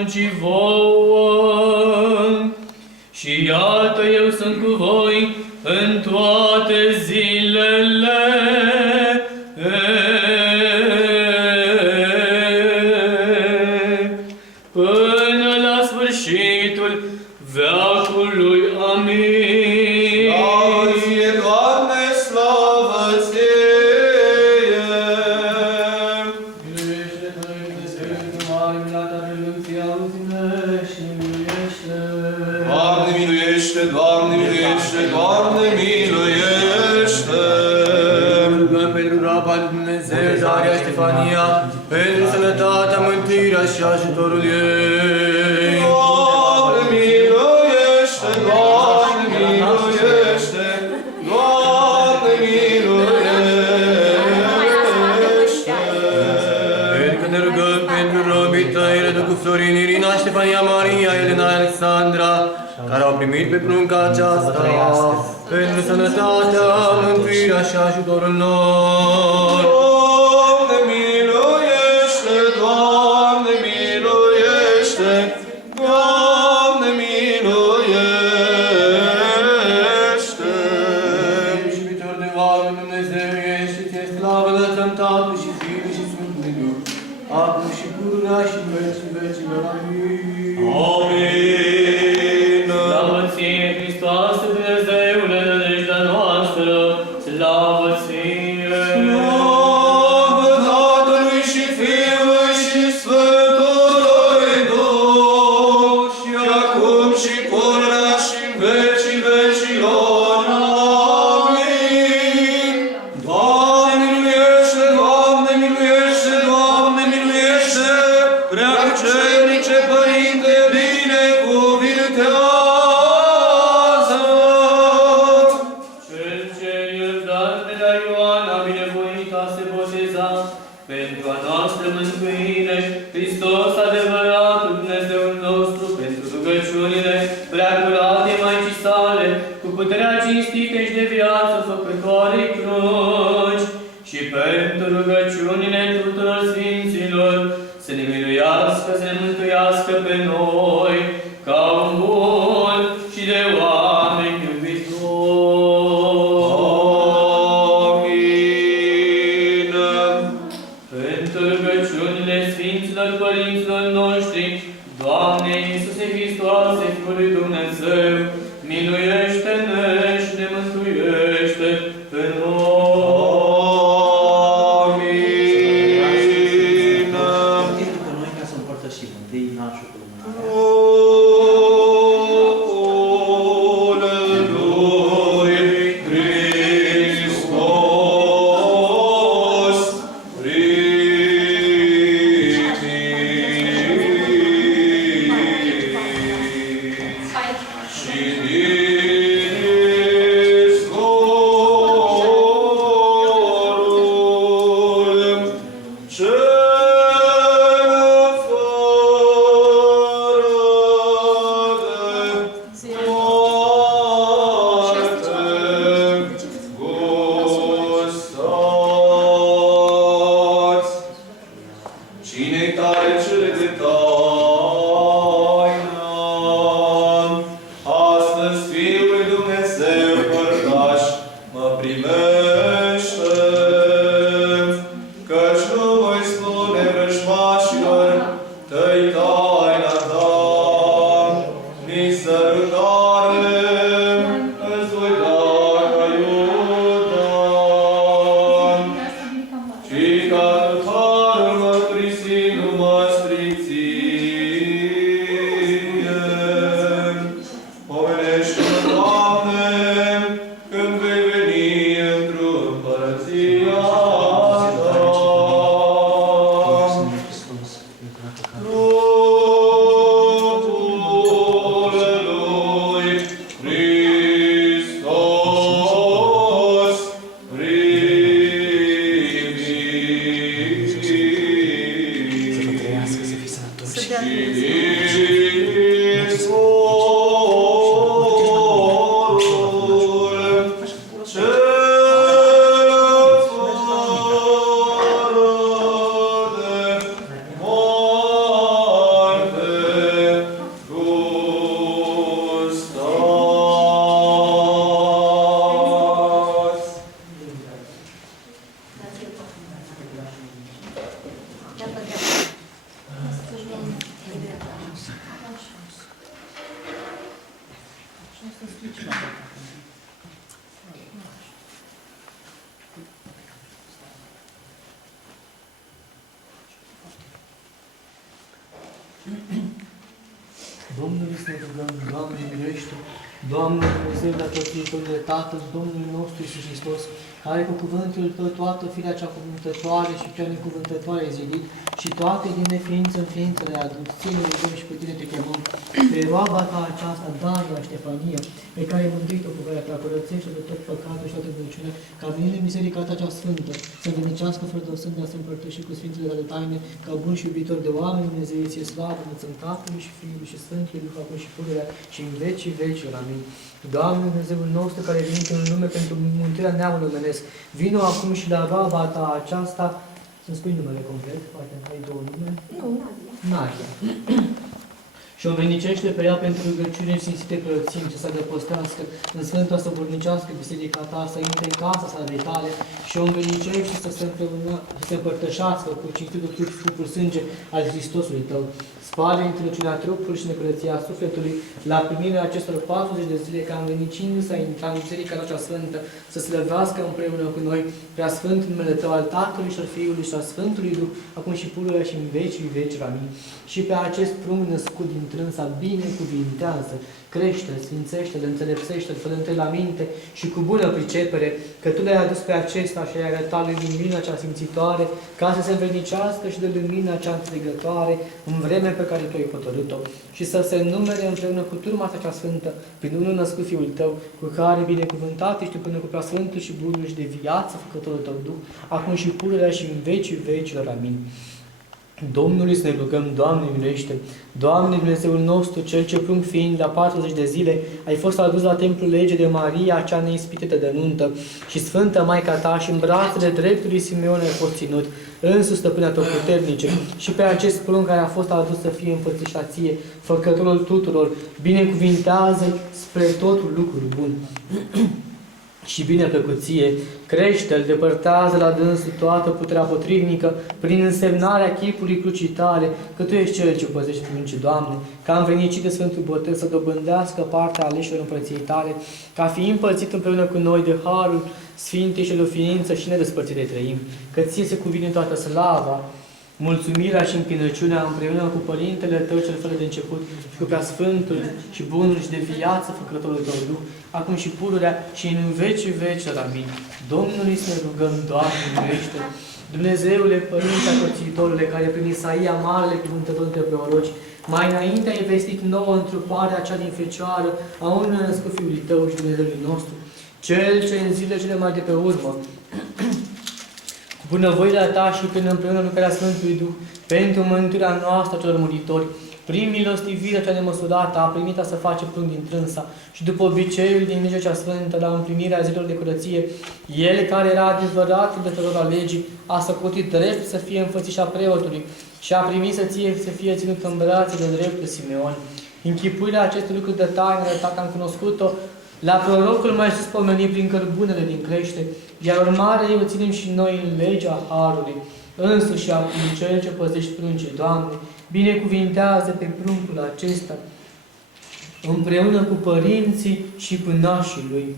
poruncii vouă. Și iată, eu sunt cu voi în toate zilele. Până la sfârșitul veacului. Amin. Slavă ție, Doamne, slavă ție! Miluiește, Doamne, Dumnezeu, mare, mila ta relânghi, auzi-ne și miluiește. Doamne, miluiește, Doamne, miluiește, Doamne, miluiește! Rugăm pentru raba lui Dumnezeu, Daria Ștefania, pentru sănătatea, mântuirea și ajutorul ei. Doamne, miluiește, Doamne, miluiește, Doamne, miluiește! Pentru că ne rugăm pentru robii tăi, Rădu cu Florin, Irina, Ștefania, Maria, Elena, Alexandra, care au primit pe prunca aceasta, pentru sănătatea, mântuirea și ajutorul lor. Doamne, miluiește, Doamne, miluiește, Doamne, miluiește! Și iubitor de oameni, Dumnezeu ești, ție slavă lăsăm Tatăl și Fiul și Sfântului Duh, acum și pururea și în vecii vecilor. Amin. Amin. Slavă ție, Hristoase, Dumnezeule, nădejdea noastră, slavă ție! Slavă Tatălui și Fiului și Sfântului Duh, și acum și pururea și în vecii vecilor. Amin. Doamne, miluiește, Doamne, miluiește, Doamne, miluiește! Preacucernice Părinte, binecuvintează! Cel ce Iordan de la Ioana binevoita se boteza pentru a noastră mântuire, Hristos adevăratul Dumnezeul nostru, pentru rugăciunile preacurate Maicii sale, cu puterea cinstită și de viață făcătoarei cruci, și pentru rugăciunile tuturor Sfinților, să ne miluiască, să ne mântuiască pe noi, ca un bun și de oameni iubitori. Amin. Pentru rugăciunile Sfinților Părinților noștri, Doamne Iisuse Hristoase, Fiul lui Dumnezeu, miluiește-ne și ne mântuiește pe noi. Amin. Pentru că noi ca să împărtășim întâi nașul cu lumânarea. Cine-i tare cele de taină? Astăzi Fiul lui Dumnezeu părtaș mă primește, căci nu voi spune vrăjmașilor tăi taina ta, nici sărutare îți voi da ca Iuda, ci ca harul mărturisind mă striție. Pomenește-mă, Doamne, când vei veni într-o împărăția ta. Hristos, lucrată ca Trupul lui Hristos să vă trăiască, să fiți sănătoși. și din zborul cel fără de moarte. Domnului să ne rugăm, Doamne, miluiește! Doamne, Dumnezeu, de Tătitorule Tatăl, Domnul nostru Iisus Hristos, care cu cuvântul Tău toată firea cea cuvântătoare și cea necuvântătoare ai zidit și toate din neființă în ființă le-ai adus, ține rugăm și pe Tine te chemăm, pe roaba Ta aceasta, Daria Ștefania, pe care ai mântuit-o cu voia Ta, curățește de tot păcatul și toată învăciunea, ca venind în biserica Ta cea sfântă, să învenicească fără de o sândă, să împărtăși cu Sfințele Tale taine, ca bun și iubitor de oameni, Dumnezeu, ție slavă, înălțăm Tatălui și Fiului și Sfântului Duh, acum și pururea și în vecii vecilor. Amin. Doamne, Dumnezeul nostru, care ai venit în lume pentru mântuirea neamului omenesc, vino acum și la roaba Ta aceasta, să-mi spui numele complet, poate ai două nume? Nu, Nadia. Și o învrednicește pe ea pentru rugăciune cinstite preoțim, ce să adăpostească în Sfânta Săvârnicească Biserica Ta, să intre în casa sa de tale și o învrednicește să se împărtășească cu cinstitul trup și scupul sânge al Hristosului Tău. Spale întrăciunea trupului și necurăția sufletului la primirea acestor 40 de zile, ca învrednicindu să intra în Biserica Ta cea Sfântă, să slăvească împreună cu noi prea Sfânt numele Tău al Tatălui și al Fiului și al Sfântului Duh, acum și pururea și în vecii veci. Amin. Și pe acest prunc născut din trânsa binecuvintează, crește, sfințește-l, înțelepsește-l, fă-l întâi la minte și cu bună pricepere, că Tu l-ai adus pe acesta și ai arătat lui lumina cea simțitoare, ca să se învrednicească și de lumina cea înțelegătoare în vremea pe care Tu ai hotărât-o și să se numere împreună cu turma Ta cea sfântă, prin unul născut Fiul Tău, cu care binecuvântat ești până cu prea sfântul și bunul și de viață făcătorul Tău Duh, acum și pururea și în vecii vecilor. Amin. Domnului să ne rugăm, Doamne, miluiește! Doamne, Dumnezeul nostru, Cel ce prunc fiind la 40 de zile, ai fost adus la templul lege de Maria, cea neispitită de nuntă, și Sfânta Maica Ta, și în brațele dreptului Simeon ai fost ținut, însuși stăpâna Tău puternice, și pe acest prunc care a fost adus să fie împărțișat Ție, Făcătorul tuturor, binecuvintează spre totul lucrul bun. Și bine plăcuție, crește-l, depărtează la dânsul toată puterea potrivnică, prin însemnarea chipului crucii Tale, că Tu ești Cel ce păzești pruncii, Doamne, ca învrednicit de Sfântul Botez să dobândească partea aleșilor împărăției Tale, ca fi împărțit împreună cu noi de harul Sfintei și de ființă și nedespărțite trăim, că Ție se cuvine toată slava, mulțumirea și închinăciunea împreună cu Părintele Tău cel fără de început și cu Preasfântul și Bunul și de viață Făcătorul Tău Duh, acum și pururea și în vecii vecilor. Amin. Domnului să ne rugăm, Doamne, miluiește! Dumnezeule, Părinte Atoțitorule, care prin Isaia, marele cuvântător de proroci, mai înainte ai vestit nouă întruparea cea din Fecioară a unui născut Fiului Tău și Dumnezeului nostru, Cel ce în zilele cele mai de pe urmă, bunăvoirea Ta și prin împreună lucrarea Sfântului Duh, pentru mântuirea noastră celor muritori, prin milostivirea cea nemăsurată a primit să face prunc din trânsa și după obiceiul din legea cea sfântă la împlinirea zilor de curăție, El care era adevărat învățător al legii, a socotit drept să fie înfățișat preotului și a primit să fie ținut în brațele dreptul Simeon. Închipuirea acestui lucru de taină, dacă am cunoscut-o, la prorocul mai sus pomenit prin cărbunele din crește, iar urmare o ținem și noi în legea Harului. Însuși acum Cel ce păzești pruncii, Doamne, binecuvintează pe pruncul acesta, împreună cu părinții și pânașii lui.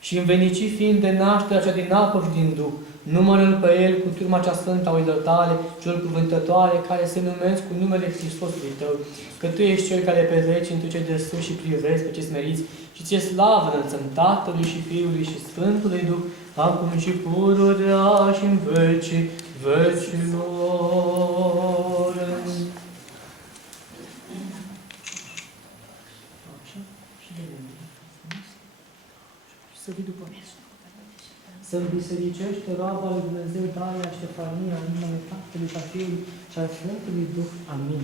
Și învenicit fiind de nașterea cea din apă și din Duh, numără-L pe El cu turma cea sfântă a oilor Tale, celor cuvântătoare, care se numesc cu numele Hristosului Tău, că Tu ești Cel care pe veci întru cei de sus și privezi pe cei smeriți, și Ție slavă înălțăm Tatălui și Fiului și Sfântului Duh, acum și pururea și în vecii vecilor. Să vii după mine. Să-mi bisericește roaba lui Dumnezeu Daria Ștefania, în numele Tatălui și a Fiului și al Sfântului Duh. Amin.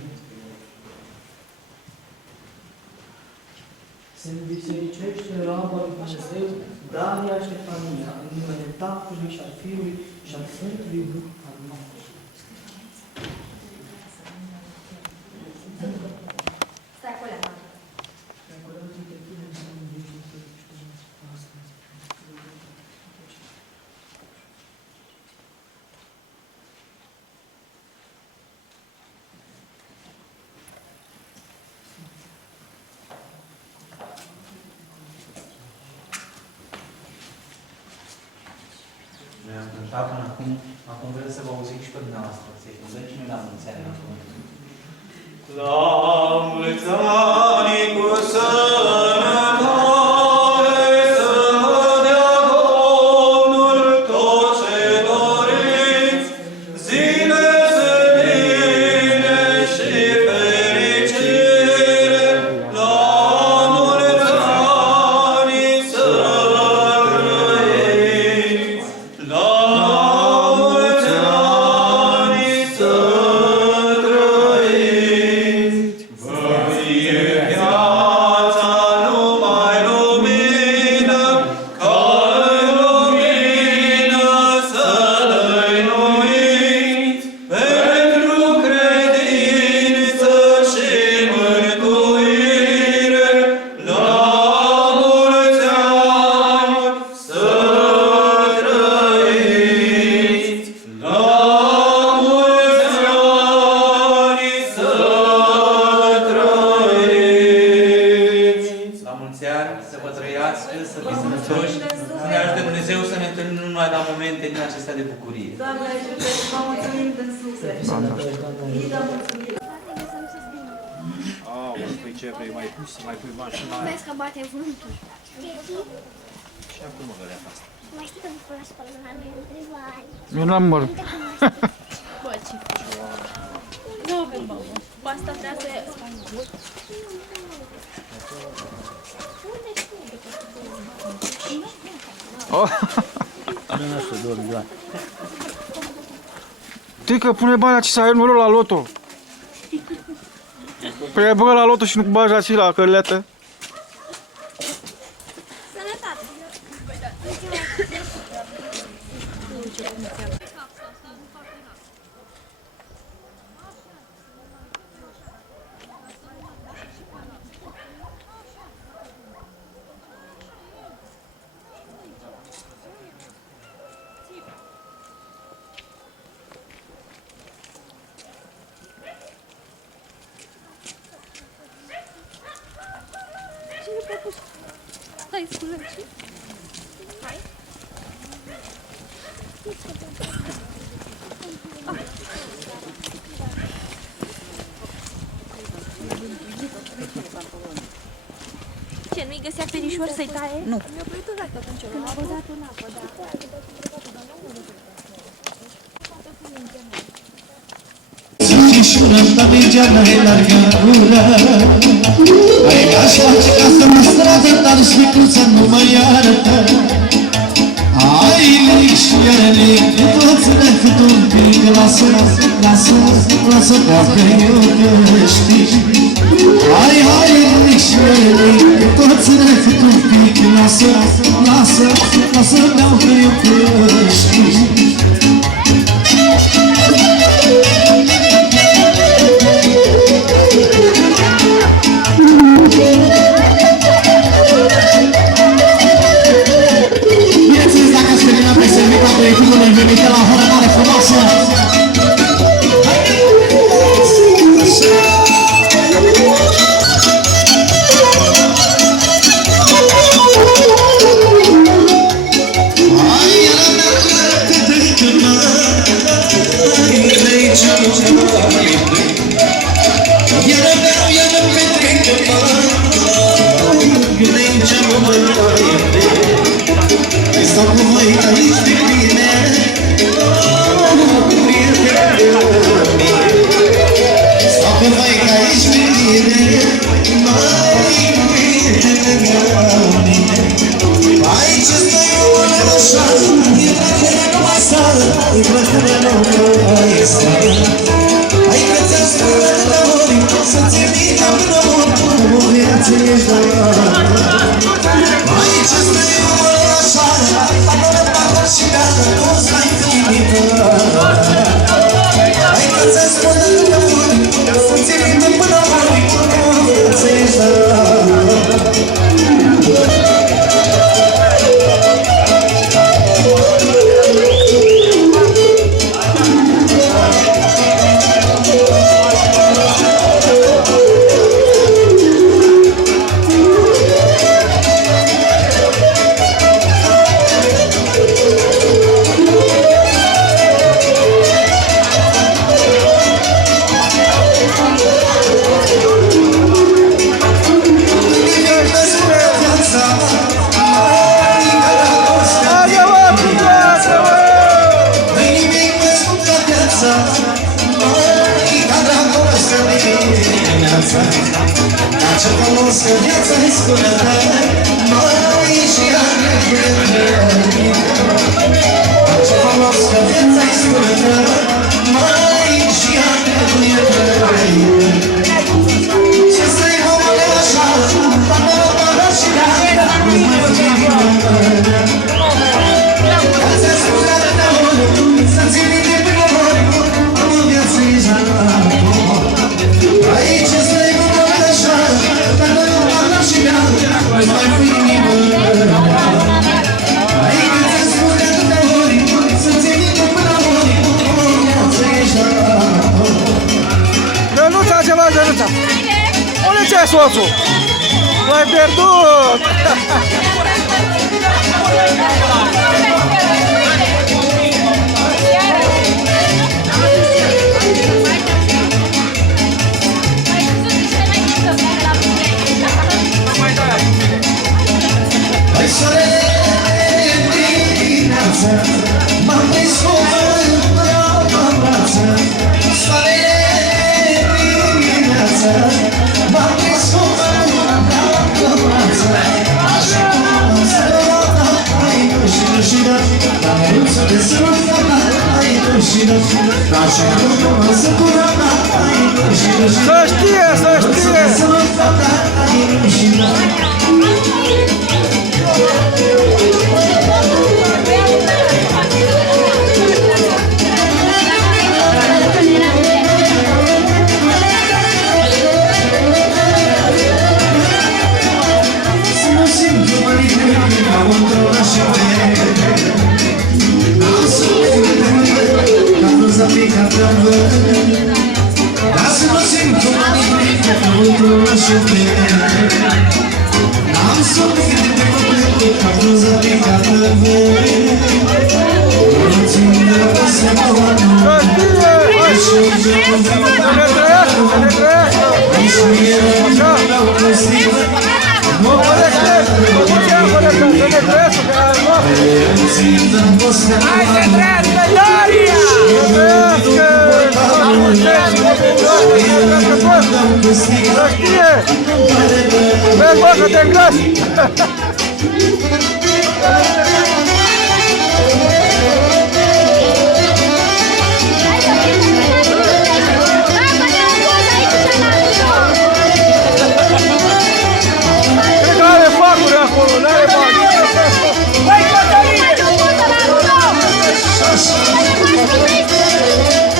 Să-mi bisericește roaba lui Dumnezeu Daria Ștefania, în numele Tatălui și al Fiului și al Sfântului Duh. Amin. Stai acolo, mă. Noi am cântat până acum vrem să vă auzim și pe dumneavoastră, să-i cântăm și noi la mulți ani acum. La mulți ani cu sănătate să vă dea Domnul tot ce doriți, zile seline și fericire, la mulți ani să trăiți, la mulți ani să trăiți. Vă fie viața numai lumină, ca în lumină să dăinuiți, pentru credință și mântuire, la mulți ani să trăiți, la mulți ani să trăiți. La mulți ani, să vă trăiască, să fiți sănătoși, să ne ajute Dumnezeu să ne întâlnim numai la momente din acestea de bucurie. Doamne, ajută, vă mulțumim din suflet. Sănătoși, Doamne. Îi dăm mulțumire. Păi ce vrei, mai pui mașina aia? Vezi că bate vântul. Și acum mă găleam asta. Mai știi că nu până spălă la mine în privare. Eu n-am măr. Bă, ce nu avem bă. Asta trebuie să ies. Tică, pune bani aici să ai noroc la loto. Păi ai băgat la loto și nu bagi aici la cărletă. Sănătate! Hai, spune și. Hai. Ce, nu-i găsea ferișor să-i taie? Nu. Mi-a plăcut o dată atunci. Când a băgat în apă, da. Ferișoară, ta mergea mai largă gură. Ai așa ca să mă stradă, dar șpicuța nu mă iartă. Ai lic și iar lic, de toți cât un pic. Lasă, lasă, lasă, dacă eu te știi. Hai, hai, lic și iar lic, de toți cât un pic. Lasă, lasă, lasă, dacă eu te știi. Bineînțeles, dacă ați terminat pe servitatul echipului, venite la horă mare frumoasă! Stau cu voi aici de bine, stau cu voi aici de bine, aici stai omule așa, e plăcere numai sală, e plăcere numai sală. Hai că ți-am spus atâta ori, să-ți invita până mult, o viață ești doar. Aici stai omule așa, și dacă nu-ți mai trimite, hai că ți-am spus atâta ori, să-ți invita până mult, o viață ești doar. dimineața Dar ce frumos că viața-i scurtă Mai și agregurile Dar ce frumos că viața-i scurtă Mai și agregurile Ce să-i omule așa Până și gata Nu mai fi Viața-i scurtă de ori Să ții minte până ori Am o viață izolată Aici să-i omule așa Până și gata Nu mai fi nimeni Aici ți-ai spus de atâtea ori Să ții minte până ori Am o viață izolată Dănuța, ceva, Dănuța! Unde ți-ai soțul? L-ai pierdut! Hai soarele dimineață M-am prins cu mâna mă brață Soarele dimineață M-am prins cu mâna mă brață Așa cum să rămână Ai rușină La măruță de sărăfana Ai rușină Așa cum să curana Ai rușină Să știe, să știe! Ai rușină Vezi, bă, că te îngrasi! Cred că are facuri acolo, n-are facuri!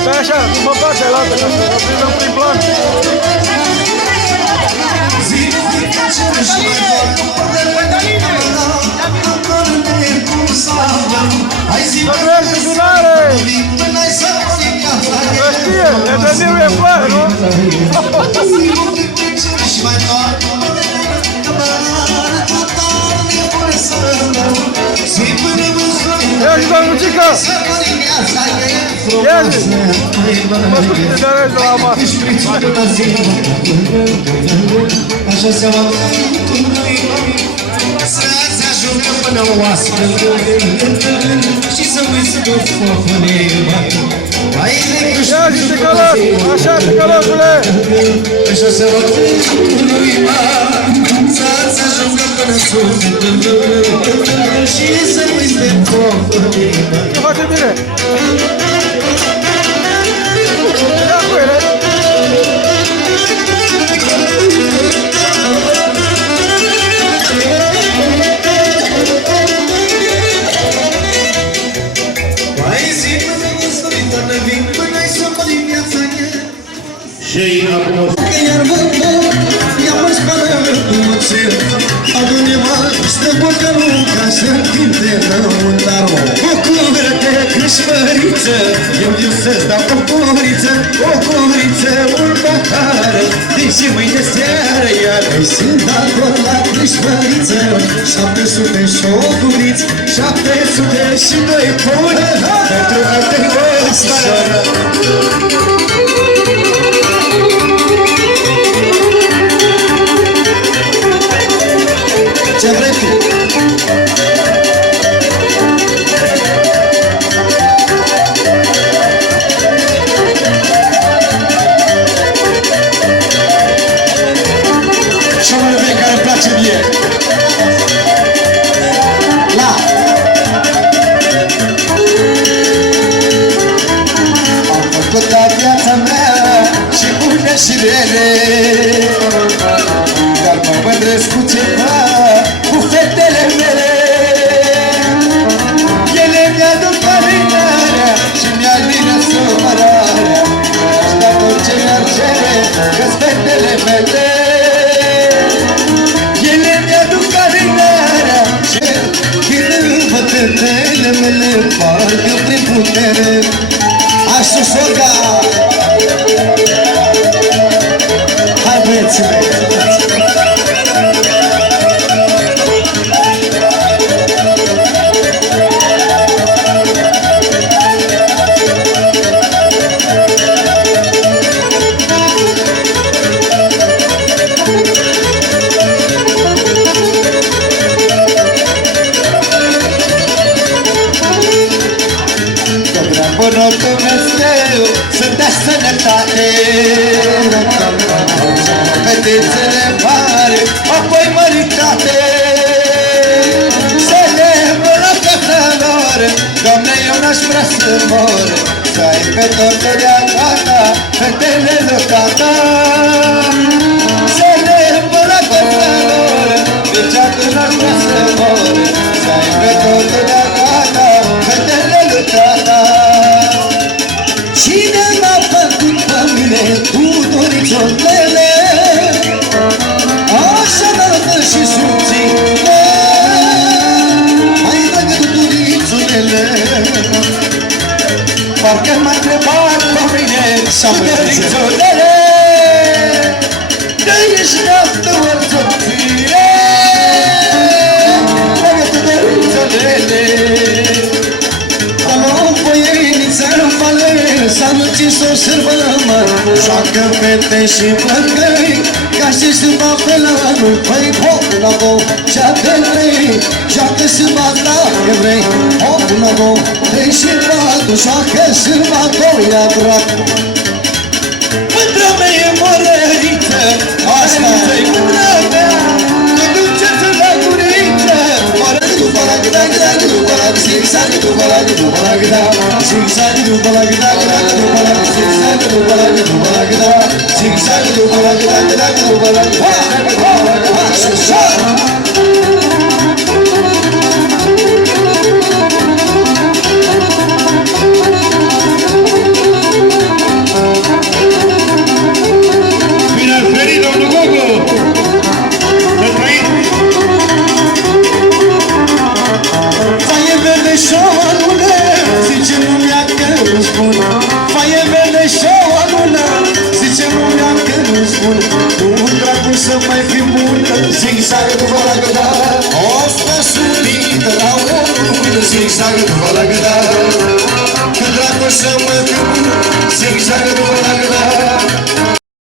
Stai așa, mă face la altă, ca să o prindem prin plan. Să treci în finale! Să știe, Edenirul e floare, nu? Ieși, domnucică! Ieși! Mă duc să te deranezi de la masă. Așa seama să-ți ajungă până oască și să uiți cu focul Ia zi, ticălos! Așa, ticălosule! Așa seama să-ți ajungă până sufletul și să uiți de focul Ce face bine? Ia cu ele! Și acum iar mă ia mă spală cu mățel Adune-mă, stă bocăluca să-mi pinte lăuntarul O cuvră-te crâșmăriță Eu să-ți dau o curiță următoare Deși mâine seară iar-i sunt acolo la crâșmăriță 700 și o curiță 700 și 2 pune Pentru a te găsă Ce vrei tu? mele. Dar mă mândresc cu ceva, cu fetele mele. Ele mi-aduc marinarea și mi-albină supărarea. Aș da tot ce mi-ar cere, că-s fetele mele. Ele mi-aduc marinarea și când văd fetele mele, parcă prin putere aș susorga. Hai băieții mei! Bună Dumnezeu să-mi dea sănătate, fetițele mari, apoi măritate, să le îmbălăcătă lor. Doamne, eu n-aș vrea să mor, să ai pe toate de-a gata, fetele lui tata. Să le îmbălăcătă lor, deci atunci n-aș vrea să mor, să ai pe toate de-a gata, fetele lui tata. Cine m-a făcut pe mine cu dorițolele, așa n-arătă și soții, mai dragă tu dorițolele. Parcă m-a întrebat pe mine cu dorițolele, de ești neaftă ori soție, dragă tu dorițolele. S-a încis o sârbămă, joacă fete și plăcăi, ca și sâmba pe la anul. Păi hop, la două, joacă trei, joacă sâmba la evrei. Hop, la două, trei și patru, joacă sâmba doi la dracu. Mândră mea e morăriță, asta-i mândră mea, că duceți la guriță. Bine ați venit, domnul Gogo! Să trăiți! Faie verde și-o lună, zice lumea că nu-ți bun. Faie verde și-o lună, zice lumea că nu-ți bun. Tu dragul să mai fii bună, zig-zagă după la găda. Osta subită la omul, zig-zagă după la găda. Că dragul să mai fii bună, zig-zagă după